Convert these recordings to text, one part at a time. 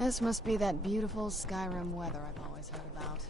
This must be that beautiful Skyrim weather I've always heard about.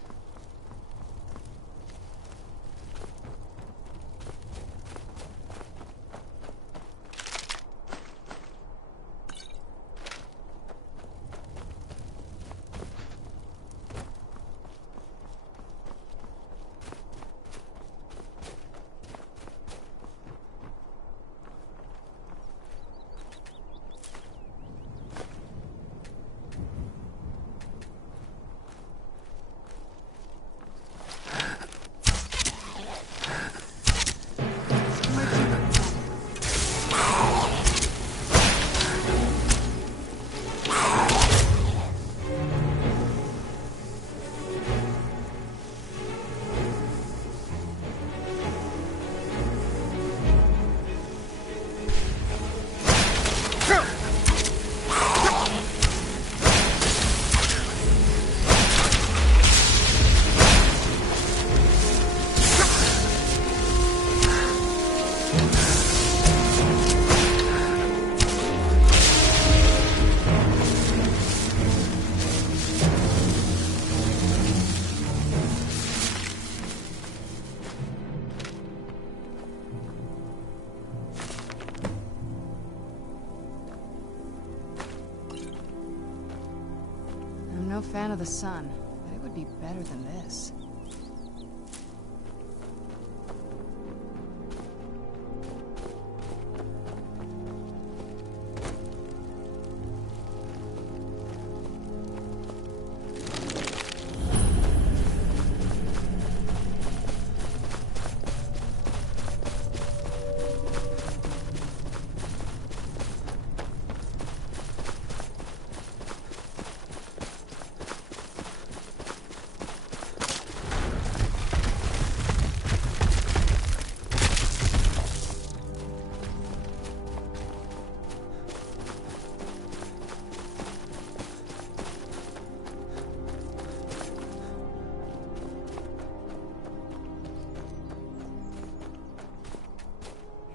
I'm no fan of the sun, but it would be better than this.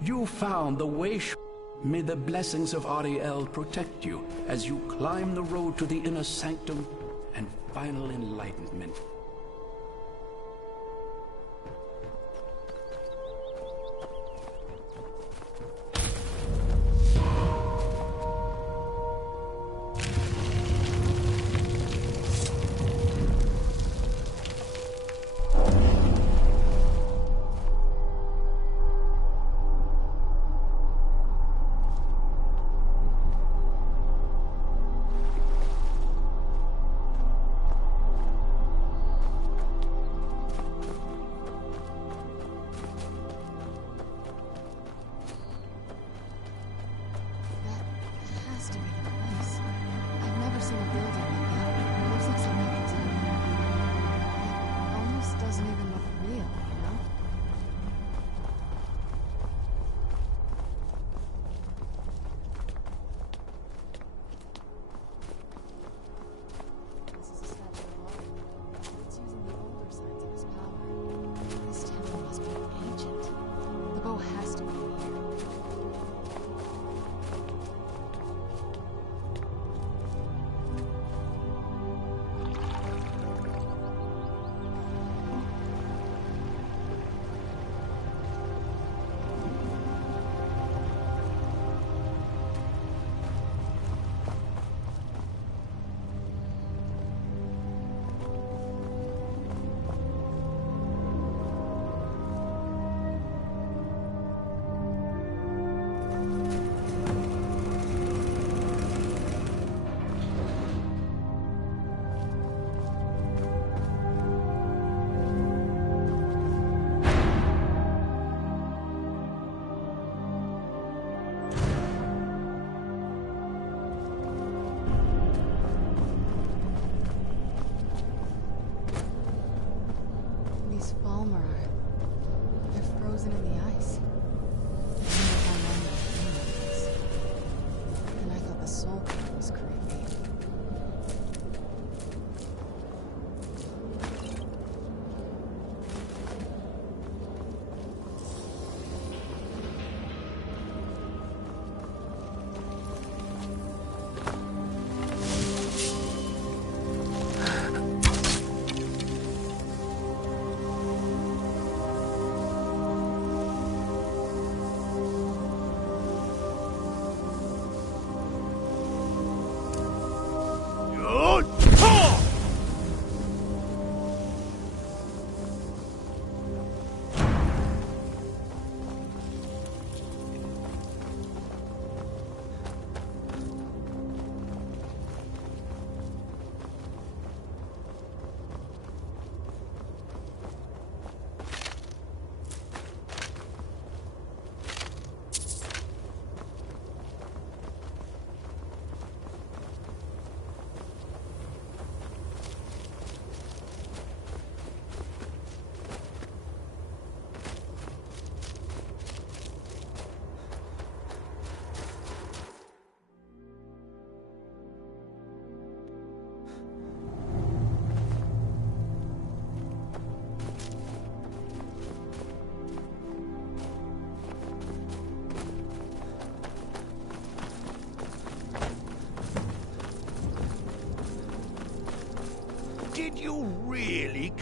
You found the way. May the blessings of Ariel protect you as you climb the road to the inner sanctum and final enlightenment.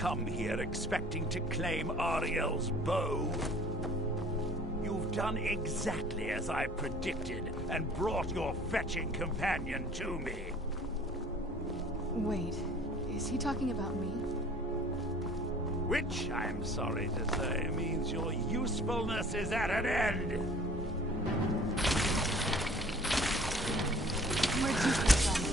come here expecting to claim Ariel's bow. You've done exactly as I predicted, and brought your fetching companion to me. Wait, is he talking about me? Which, I'm sorry to say, means your usefulness is at an end. Where'd you come from?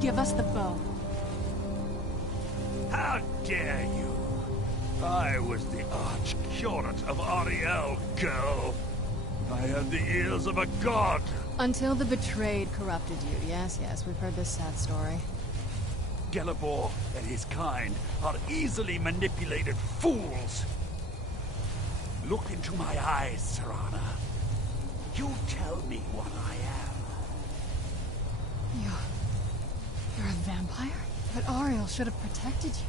Give us the bow. How dare you? I was the arch-curate of Ariel, girl. I had the ears of a god. Until the betrayed corrupted you. Yes, we've heard this sad story. Gelibor and his kind are easily manipulated fools. Look into my eyes, Serana. You tell me what I am. You're a vampire? But Ariel should have protected you.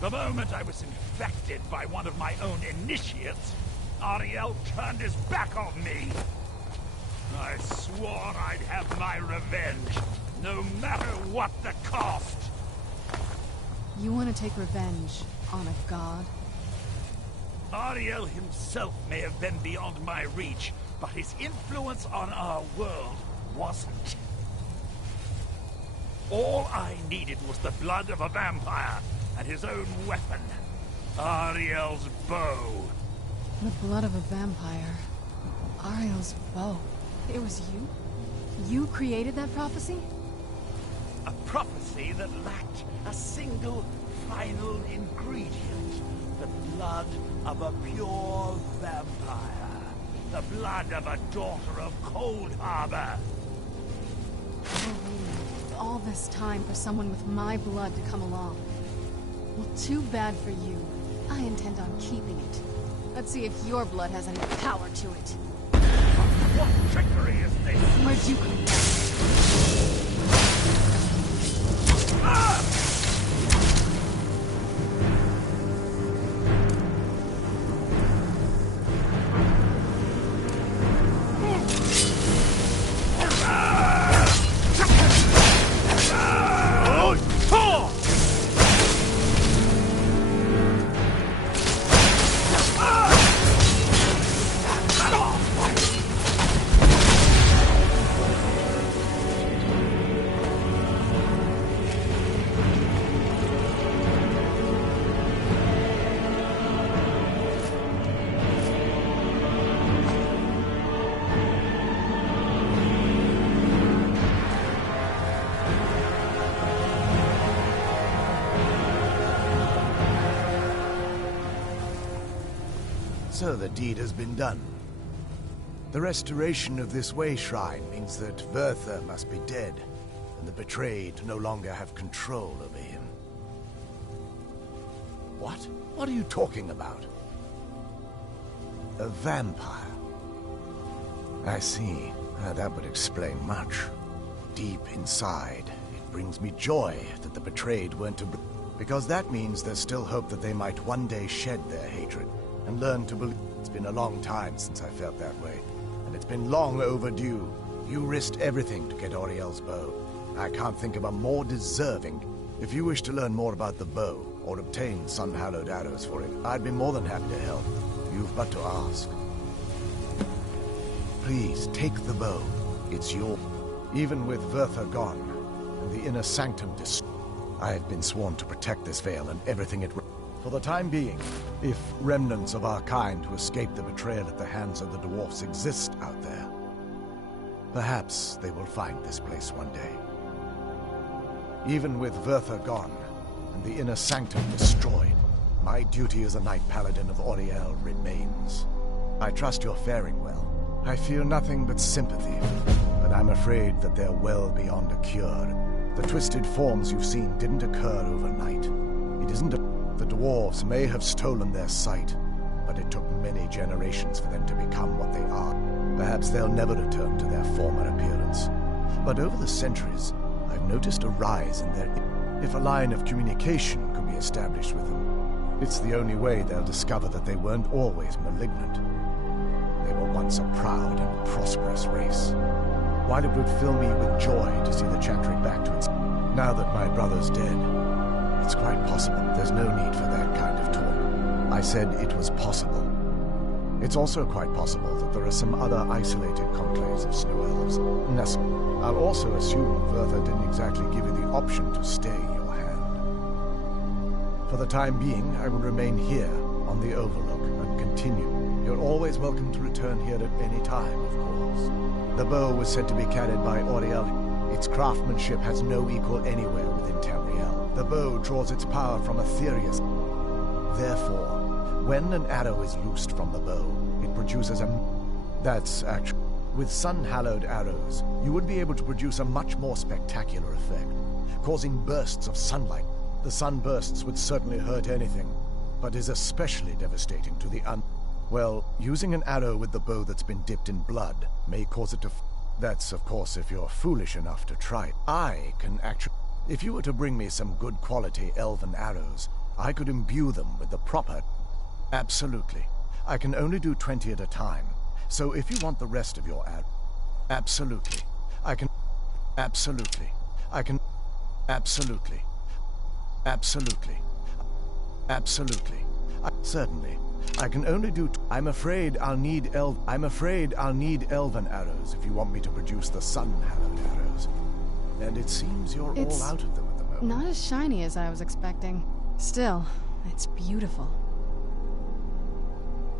The moment I was infected by one of my own initiates, Ariel turned his back on me. I swore I'd have my revenge, no matter what the cost. You want to take revenge on a god? Ariel himself may have been beyond my reach, but his influence on our world wasn't. All I needed was the blood of a vampire and his own weapon, Ariel's bow. The blood of a vampire. Ariel's bow. It was you? You created that prophecy? A prophecy that lacked a single final ingredient. the blood of a pure vampire. The blood of a daughter of Cold Harbor. You're waiting all this time for someone with my blood to come along. Well, too bad for you. I intend on keeping it. Let's see if your blood has any power to it. What trickery is this? Where'd you come from? So the deed has been done. The restoration of this way shrine means that Verther must be dead, and the betrayed no longer have control over him. What? What are you talking about? A vampire. I see. That would explain much. Deep inside, it brings me joy that the betrayed weren't to... because that means there's still hope that they might one day shed their hatred and learn to believe. It's been a long time since I felt that way, and it's been long overdue. You risked everything to get Auriel's bow. I can't think of a more deserving. If you wish to learn more about the bow, or obtain sun-hallowed arrows for it, I'd be more than happy to help. You've but to ask. Please, take the bow. It's your... Even with Verther gone, and the inner sanctum destroyed, I have been sworn to protect this veil and everything it... For the time being, if remnants of our kind who escaped the betrayal at the hands of the dwarfs exist out there, perhaps they will find this place one day. Even with Verther gone, and the inner sanctum destroyed, my duty as a Knight Paladin of Auriel remains. I trust you're faring well. I feel nothing but sympathy, but I'm afraid that they're well beyond a cure. The twisted forms you've seen didn't occur overnight. It isn't a... The dwarves may have stolen their sight, but it took many generations for them to become what they are. Perhaps they'll never return to their former appearance. But over the centuries, I've noticed a rise in their... If a line of communication could be established with them, it's the only way they'll discover that they weren't always malignant. They were once a proud and prosperous race. While it would fill me with joy to see the chantry back to its... Now that my brother's dead, it's quite possible. There's no need for that kind of talk. I said it was possible. It's also quite possible that there are some other isolated conclaves of snow elves nestled. I'll also assume Verther didn't exactly give you the option to stay your hand. For the time being, I will remain here on the Overlook and continue. You're always welcome to return here at any time, of course. The bow was said to be carried by Auriel. Its craftsmanship has no equal anywhere within Tamriel. The bow draws its power from Aetherius. Therefore, when an arrow is loosed from the bow, it produces a... That's actually... With sun-hallowed arrows, you would be able to produce a much more spectacular effect, causing bursts of sunlight. The sunbursts would certainly hurt anything, but is especially devastating to the Well, using an arrow with the bow that's been dipped in blood may cause it to... That's, of course, if you're foolish enough to try it. I can actually... If you were to bring me some good quality elven arrows, I could imbue them with the proper... Absolutely. I can only do 20 at a time. So if you want the rest of your arrows... Absolutely. I can... Absolutely. I can... Absolutely. Absolutely. Absolutely. Certainly. I can only do... I'm afraid I'll need elven arrows if you want me to produce the sun-hallowed arrows. And it seems you're all out of them at the moment. Not as shiny as I was expecting. Still, it's beautiful.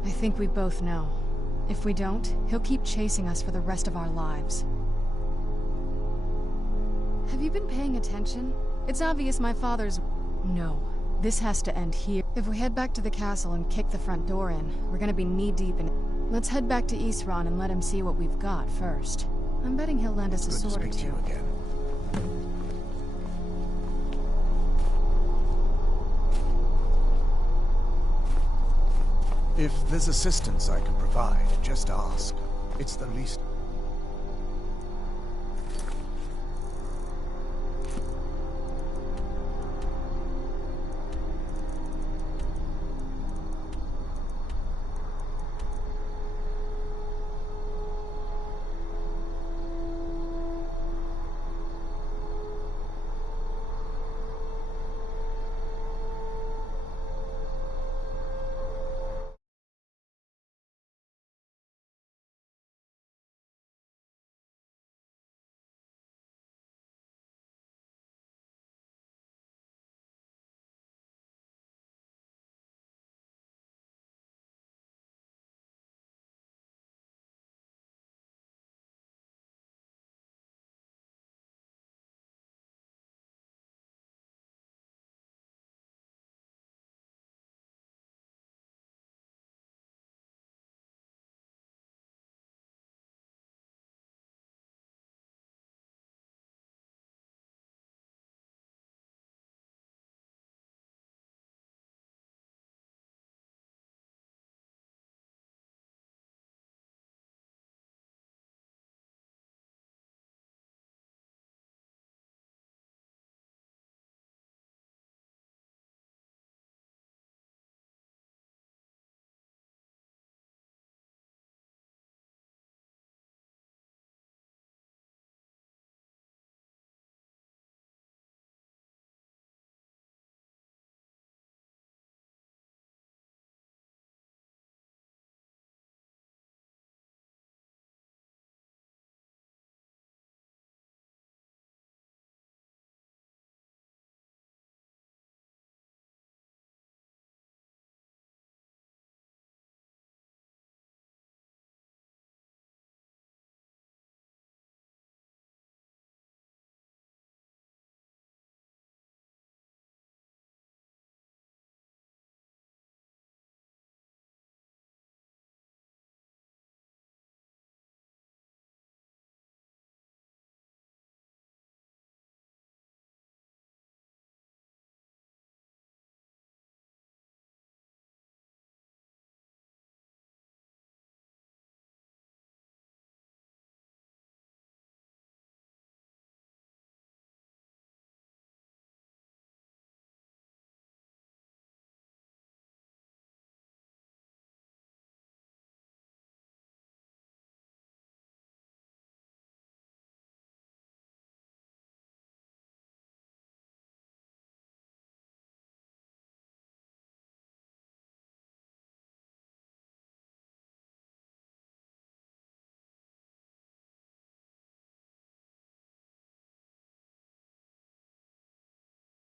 I think we both know. If we don't, he'll keep chasing us for the rest of our lives. Have you been paying attention? It's obvious my father's... No. This has to end here. If we head back to the castle and kick the front door in, we're gonna be knee-deep in it. Let's head back to Eastron and let him see what we've got first. I'm betting he'll lend us a sword or Good to speak to you two. again. If there's assistance I can provide, just ask. It's the least...